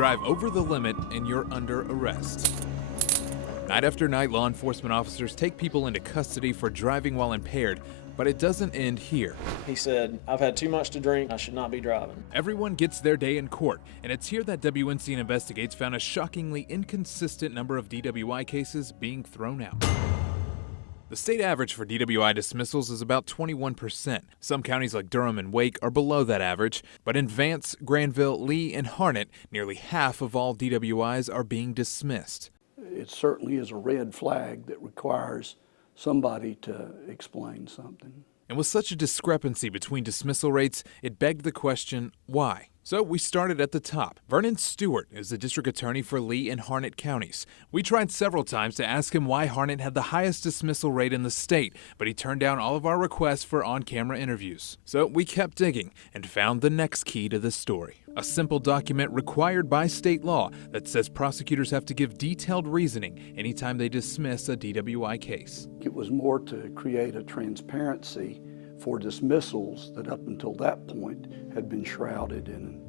Drive over the limit and you're under arrest. Night after night, law enforcement officers take people into custody for driving while impaired, but it doesn't end here. He said, "I've had too much to drink. I should not be driving." Everyone gets their day in court, and it's here that WNCN Investigates found a shockingly inconsistent number of DWI cases being thrown out. The state average for DWI dismissals is about 21%. Some counties like Durham and Wake are below that average, but in Vance, Granville, Lee, and Harnett, nearly half of all DWIs are being dismissed. It certainly is a red flag that requires somebody to explain something. And with such a discrepancy between dismissal rates, it begged the question, why? So we started at the top. Vernon Stewart is the district attorney for Lee and Harnett counties. We tried several times to ask him why Harnett had the highest dismissal rate in the state, but he turned down all of our requests for on-camera interviews. So we kept digging and found the next key to this story. A simple document required by state law that says prosecutors have to give detailed reasoning anytime they dismiss a DWI case. It was more to create a transparency for dismissals that up until that point had been shrouded in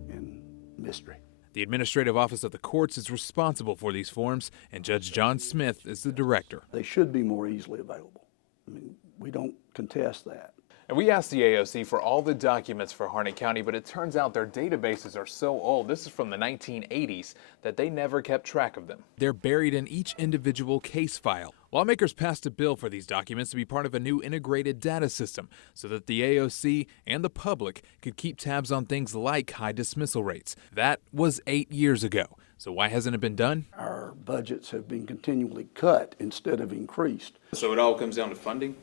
mystery. The Administrative Office of the Courts is responsible for these forms, and Judge John Smith is the director. They should be more easily available. I mean, we don't contest that. And we asked the AOC for all the documents for Harnett County, but it turns out their databases are so old, this is from the 1980s, that they never kept track of them. They're buried in each individual case file. Lawmakers passed a bill for these documents to be part of a new integrated data system so that the AOC and the public could keep tabs on things like high dismissal rates. That was 8 years ago. So why hasn't it been done? Our budgets have been continually cut instead of increased. So it all comes down to funding?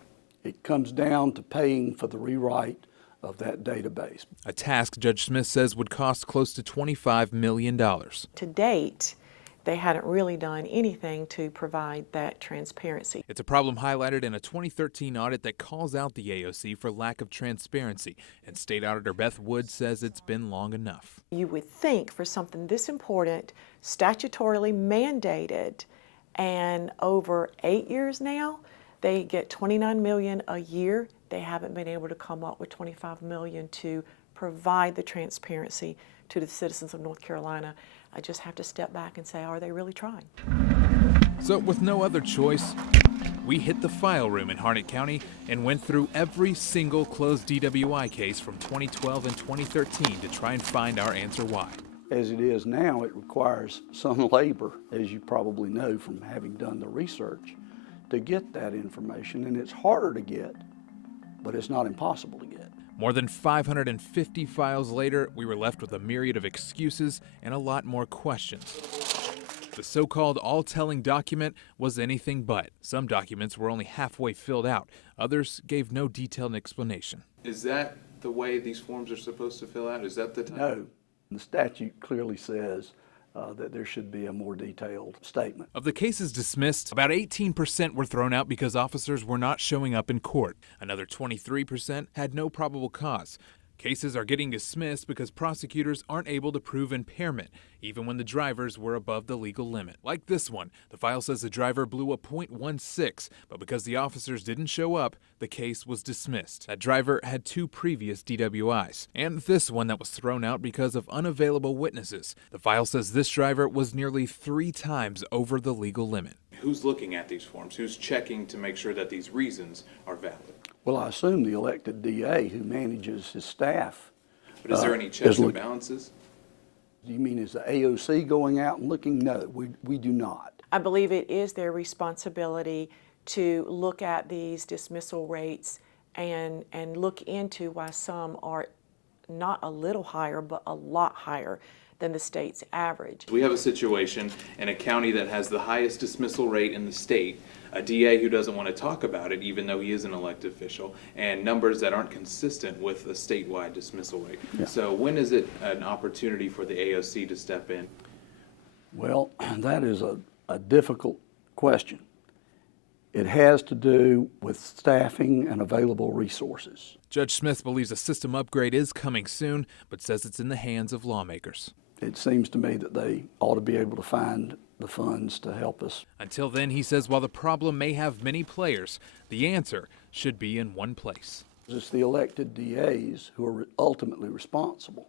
It comes down to paying for the rewrite of that database. A task Judge Smith says would cost close to $25 million. To date, they hadn't really done anything to provide that transparency. It's a problem highlighted in a 2013 audit that calls out the AOC for lack of transparency, and State Auditor Beth Wood says it's been long enough. You would think for something this important, statutorily mandated, and over 8 years now, they get $29 million a year. They haven't been able to come up with $25 million to provide the transparency to the citizens of North Carolina. I just have to step back and say, are they really trying? So with no other choice, we hit the file room in Harnett County and went through every single closed DWI case from 2012 and 2013 to try and find our answer why. As it is now, it requires some labor, as you probably know from having done the research, to get that information, and it's harder to get, but it's not impossible to get. More than 550 files later, we were left with a myriad of excuses and a lot more questions. The so-called all-telling document was anything but. Some documents were only halfway filled out. Others gave no detailed explanation. Is that the way these forms are supposed to fill out? Is that the time? No. The statute clearly says that there should be a more detailed statement. Of the cases dismissed, about 18% were thrown out because officers were not showing up in court. Another 23% had no probable cause. Cases are getting dismissed because prosecutors aren't able to prove impairment, even when the drivers were above the legal limit. Like this one, the file says the driver blew a .16, but because the officers didn't show up, the case was dismissed. That driver had 2 previous DWIs. And this one that was thrown out because of unavailable witnesses. The file says this driver was nearly 3 times over the legal limit. Who's looking at these forms? Who's checking to make sure that these reasons are valid? Well, I assume the elected DA who manages his staff. But is there any checks and balances? Do you mean is the AOC going out and looking? No, we do not. I believe it is their responsibility to look at these dismissal rates and look into why some are not a little higher, but a lot higher than the state's average. We have a situation in a county that has the highest dismissal rate in the state, a DA who doesn't want to talk about it even though he is an elected official, and numbers that aren't consistent with a statewide dismissal rate. Yeah. So when is it an opportunity for the AOC to step in? Well, that is a difficult question. It has to do with staffing and available resources. Judge Smith believes a system upgrade is coming soon, but says it's in the hands of lawmakers. It seems to me that they ought to be able to find the funds to help us. Until then, he says while the problem may have many players, the answer should be in one place. It's the elected DAs who are ultimately responsible.